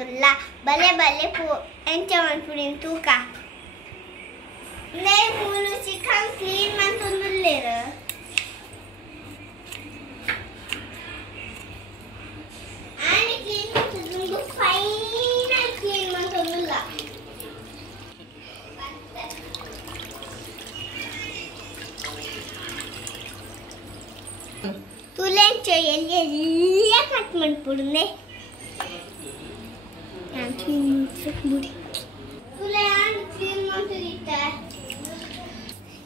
पाडूला भले भले एंचमन पुडिन तूका नहीं मुलु चिकन क्लीन मंतुल्लेर आणि क्लीन मंतुल्लु फाइनल क्लीन मंतुल्ला तुलेंचो एल्ले कट मंपुडने यान क्लीन मुडी तुले यान क्लीन मंतुलिता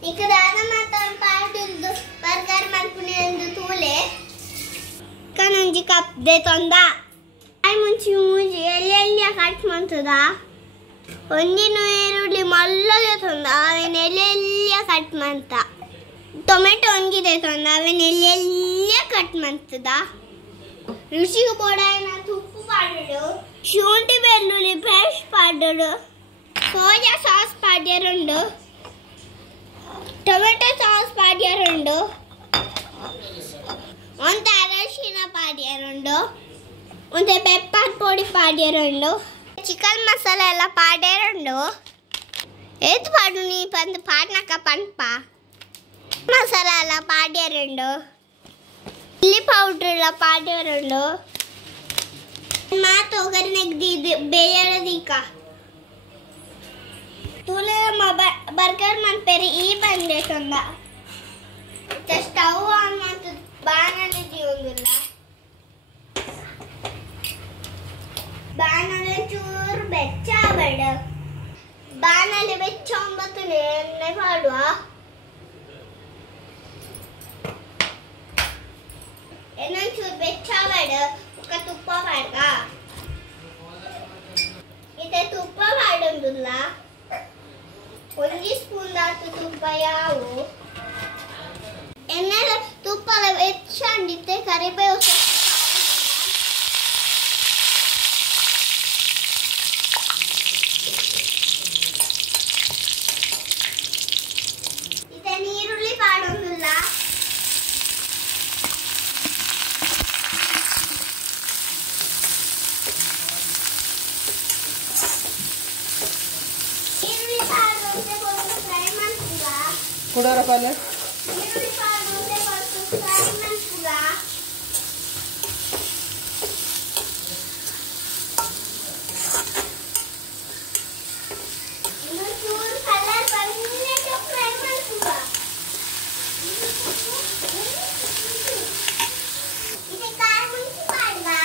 ఇక్కడ మాత్రం పాడుంది బర్గర్ మనుకునేందు తూలే కనుంచి కప్ దేతొందా ఐ ముంచి ముంచి ఎల్లెల్లి కట్ మంతుదా ಒಂದಿ ನೀರುಳ್ಳಿ ಮಲ್ಲಗೆ ತಂದ ಅವನ ಎಲೆಲ್ಲ ಕಟ್ ಮಂತ ಟೊಮೆಟೊ ಒಂಗಿದೆ ತಂದ ಅವನ ಎಲೆಲ್ಲ ಕಟ್ ಮಂತದ ರುಚಿಗೆ ಬೋಡಾಯನ ತುಪ್ಪು ಪಾಡಡು ಶುಂಠಿ ಬೆಳ್ಳುಳ್ಳಿ ಪೇಸ್ಟ್ ಪಾಡಡು ಸೋಯಾ ಸಾಸ್ ಪಾಡ್ಯರುಂಡು ಟೊಮೆಟೊ ಸಾಸ್ ಪಾಡ್ಯರುಂಡು ಒಂದು ಅರಶಿನ ಪಾಡ್ಯರುಂಡು ಒಂದು ಪೆಪ್ಪರ್ ಪೊಡಿ ಪಾಡ್ಯರುಂಡು ಚಿಕನ್ ಮಸಾಲೆ ಎಲ್ಲ ಪಾಡ್ಯರುಂಡು ಏತ್ ಪಾಡು ನೀ ಬಂದು ಪಾಡ್ನಕ ಪನ್ಪ ಮಸಾಲ ಎಲ್ಲ ಪಾಡ್ಯರುಂಡು ಚಿಲ್ಲಿ ಪೌಡರ್ ಎಲ್ಲ ಪಾಡ್ಯರುಂಡು ಮಾತು ಒಗ್ಗರಣೆಗೆ ಬೇಯಡದೀಕ तुले बर्गर मन पेरी ई बंदे संदा स्टव ऑन मत बानले दियोंगुल्ला बानले चूर बेच्चा बड बानले बेच्चोंबतने ने पाडुवा एनन चूर बेच्चा बड उक तुप्प पाडगा इते तुप्प पाडुंगुल्ला ಒಂದು ಸ್ಪೂನ್ ದಾತು ತುಪ್ಪ ಯಾವು ಎಣ್ಣೆ ತುಪ್ಪ ಹೆಚ್ಚಂಡಿತ್ತೆ ಕರಿಬೇವು ಇದೆ ನೀರುಳ್ಳಿ ಪಾಡೋದಿಲ್ಲ कुडारा पाले ನೀರುಳ್ಳಿ ಪಾಡೋದೆ ಬರ್ತು ಫ್ರೈ ಮಾಡ್ತೀರಾ ಇನ್ನು ಚೂರು ಕಲರ್ ಬಂದಿದೆ ಫ್ರೈ ಮಾಡ್ತೀರಾ ಇದು ಕಾಯಿ ಮುಂಚೆ ಪಾಡ್ವಾ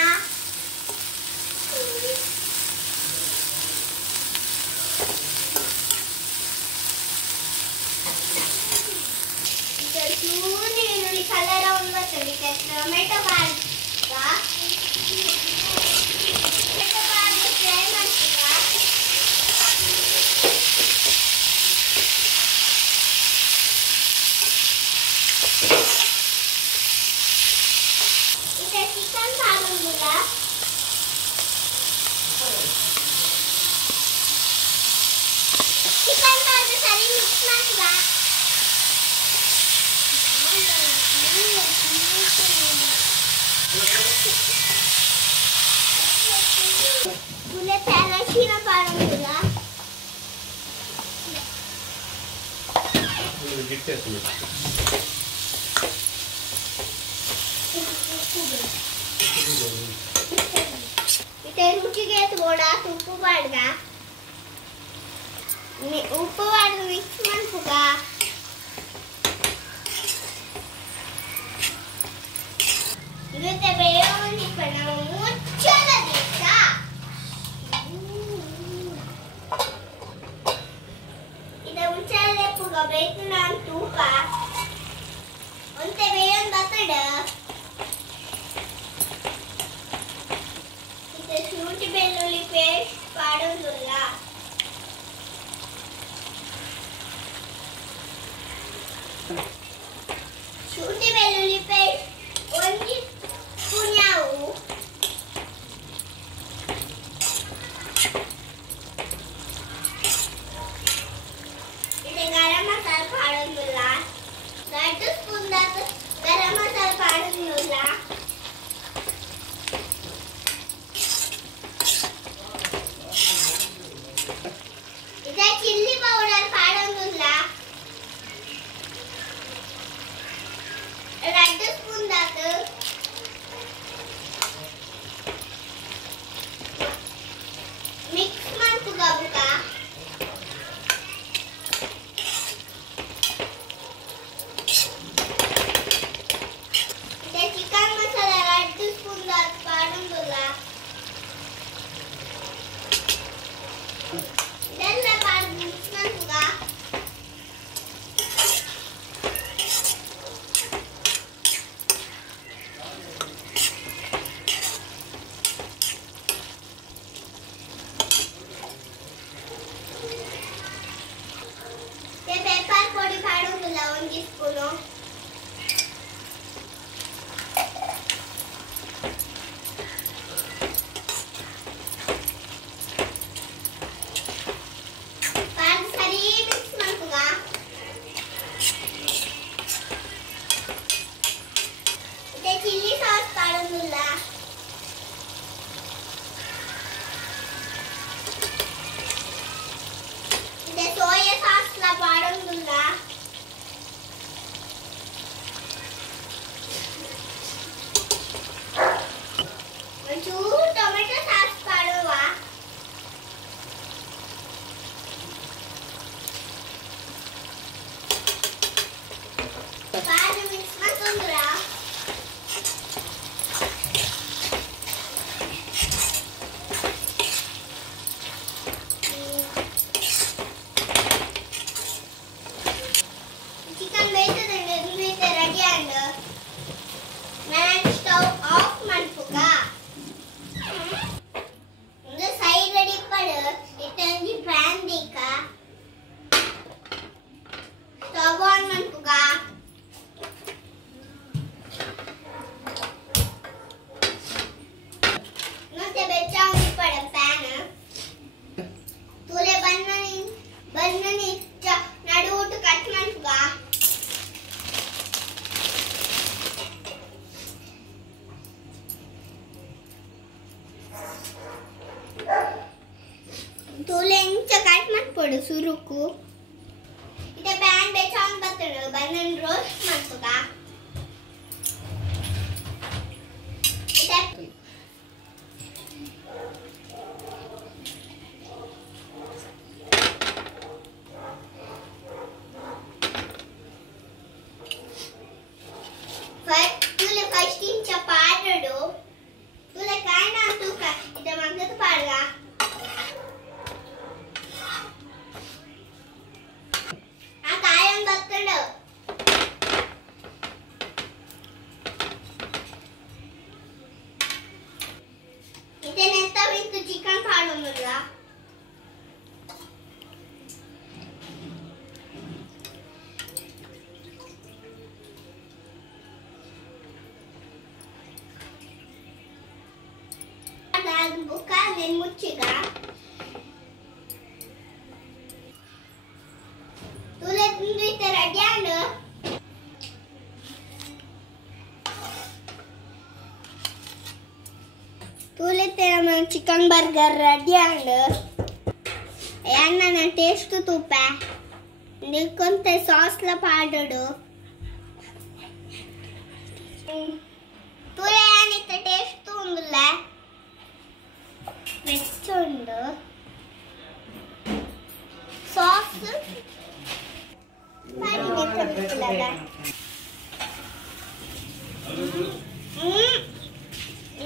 ನೀರುಳ್ಳಿ ಕಲರ್ ಒಂಬತ್ತಡಿ ಟೊಮೆಟೊ ಪಾಡ್ವಾ ಟೊಮೆಟೊ ಪಾಡ್ದು ಫ್ರೈ ಮಾಡ್ತೀರಾ ಇದು ಚಿಕನ್ ಪಾಡೋದಿಲ್ಲ ಚಿಕನ್ ಪಾಡ್ದು ಸರಿ ಮಿಕ್ಸ್ ಮಾಡ್ತೀರಾ तुले अरशिना पाडूला इथे रुचिಗೆ थोडा ಉಪ್ಪು ಪಾಡ್ಗ ಉಪ್ಪು ಪಾಡ್ದು ಮಿಕ್ಸ್ ಮಾಡ್ಕುಗ ಇದಕ್ಕೆ ಬೇಯೋನಿ ಪಣ ಮುಚ್ಚಲ ದಿಕ್ಕ ಇದ ಮುಚ್ಚಲೆ ಪುಗ ಬೇಕು ನಾನು ತೂಕ ಒಂತೆ ಬೇಯೋನ್ ಬತ್ತಡ ಇದ ಶುಂಠಿ ಬೆಳ್ಳುಳ್ಳಿ ಪೇಸ್ಟ್ ಪಾಡೋದಿಲ್ಲ ಶುಂಠಿ ಬೆಳ್ಳುಳ್ಳಿ ಪೇಸ್ಟ್ ಒಂದು ಸ್ಪೂನ್ ಯಾವು ಇದು ಗರಂ ಮಸಾಲ ಪಾಡೋದಿಲ್ಲ 2 ಸ್ಪೂನ್ ಗರಂ ಮಸಾಲ ಪಾಡೋದಿಲ್ಲ ಇದೆಲ್ಲ ಪಾಡು ಮಿಕ್ಸ್ ಮಾಡ್ಕುಗ ಪೆಪ್ಪರ್ ಪೊಡಿ ಪಾಡುದಿಲ್ಲ ಒಂದು ಸ್ಪೂನು ಚಿಲ್ಲಿ ಸಾಸ್ ಪಾಡುದಿಲ್ಲ ಇದೆ ಸೋಯಾ ಸಾಸ್ ಲ ಪಾಡುದಿಲ್ಲ ಒಂಚೂರು ಟೊಮೆಟೊ ಸಾಸ್ ಪಾಡುವ ಪಾಡು ಮಿಕ್ಸ್ ಮಾಡ್ಕೊಂಡ್ರ ಚಿಕನ್ ಬೇಯ್ತದೆ ರೆಡಿ ಆಂಡ್ ನಾನು ಸ್ಟವ್ ಆಫ್ ಮಾಡ್ಬೇಕ ಒಂದು ಸೈಡ್ ರೆಡಿ ಪಡು ಇಟ್ಟಂಗಿ ಪ್ಯಾನ್ ಬೇಕ ಸ್ಟವ್ ಆನ್ ಮಾಡ್ಬೇಕ ಮತ್ತೆ ಬೆಚ್ಚಂಗಿ ಪಡು ಪ್ಯಾನ್ ತೂಲೆ ಬನ್ನನಿ ನಡುವುಟ್ಟು ಕಟ್ ಮಾಡ್ಬೇಕ ತೂಲೆ ಇಂಚ ಕಟ್ ಮಾಡ್ಕೊಡು ಸುರುಕು ಇದೆ ಪ್ಯಾನ್ ಬೇಚಾನ್ ಬರ್ತಡು ಬನ್ನನ್ ರೋಸ್ಟ್ ಮಾಡ್ಬೇಕ तूले फर्स्ट इंच पाडो तूले काय ना तू का इथे मागत पाडगा आ कायम बत्तड इथे नेता विथ चिकन पाडोनुला buka dan muciga tulis ini teradiana tulis tema chicken burger radiana yana na taste tupa nikonte sauce la padodu tule anite taste undula വെച്ചുണ്ട് സോസ്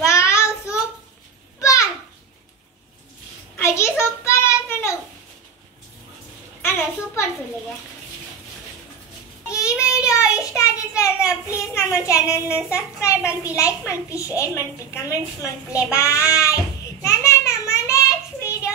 ವಾವ್ ಸೂಪರ್ ಅಜ್ಜಿ ಸೂಪರ್ ಆಯ್ತು ಅಣ್ಣ ಸೂಪರ್ ತುಳಿಗೆ ಈ ವಿಡಿಯೋ ಇಷ್ಟ ಆಗಿದ್ರೆ please ನಮ್ಮ ಚಾನೆಲ್ನ ಸಬ್ಸ್ಕ್ರೈಬ್ ಮಾಡಿ ಲೈಕ್ ಮಾಡಿ ಶೇರ್ ಮಾಡಿ ಕಮೆಂಟ್ಸ್ ಮಾಡಿ ಬಾಯ್ ನಮ್ಮ ನೆಕ್ಸ್ಟ್ ವಿಡಿಯೋ